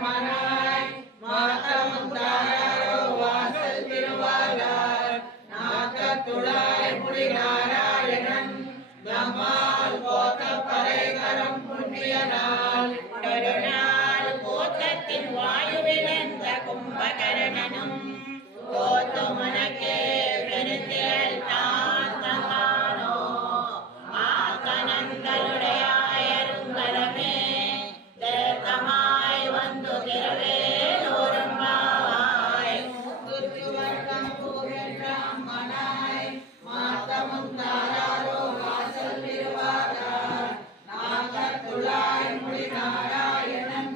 அம்மனாய் மாத்தமுத்தாரோ வாசல் திருவாளார் நாக்கத்துழாய் முடி நாராயணன் நம்மால் போத்த பறைகரம் புண்ணிய நாள் நாள் கூத்தத்தின் வாயுவிழந்த கும்பகரணனும் தோத்து மனக்கே பெருந்தியல் தான் தந்தானோ ஆத்தனங்களுடைய அருங்கலமே தேத்தமாய் வந்து திருவேலூரம்பாய் துர்வர்க்கம் பூவென்ற அம்மனாய் மாத்தமுத்தாரோ வாசல் திருவாளார் நாக்கத்துழாய் முடி நாராயணன்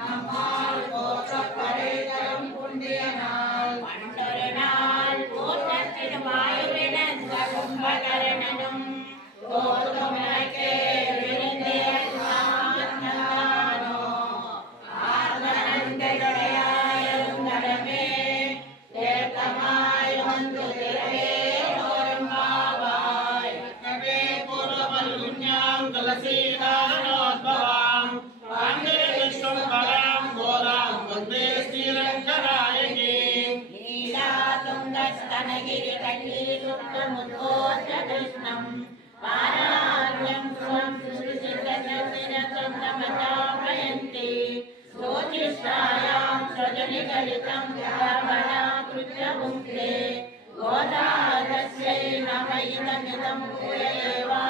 நம்மால் போத்த பறைகரம் புண்ணிய நாள் பண்டொரு நாள் கூட்டத்தின் வாயுவிழந்த கும்பகரணனும் தோத்து மனக்கே பெருந்தியல் தான் தந்தானோ ஆத்தனங்களுடைய அருங்கலமே தேத்தமாய் வந்து திருவேலூரம்பாவாய் கவே பூர்வமல்குண்யாம் துளசீதானோத்பவாம் வாங்கே விஷ்ணும் பராம் கோதாம் வந்தே ஸ்ரீரங்கநாயகீம் लीलातुङ्गस्तनगिरि कटीसुप्तमुद्बोध्यकृष्णम् पारार्यं स्वं सुशिरसशिरसुन्दमतापयन्ति ज्योतिष्ठायां सृजनिगलितं कृत्य भुङ्क्ते गोदादस्यै नम इदमिदं भूय एवा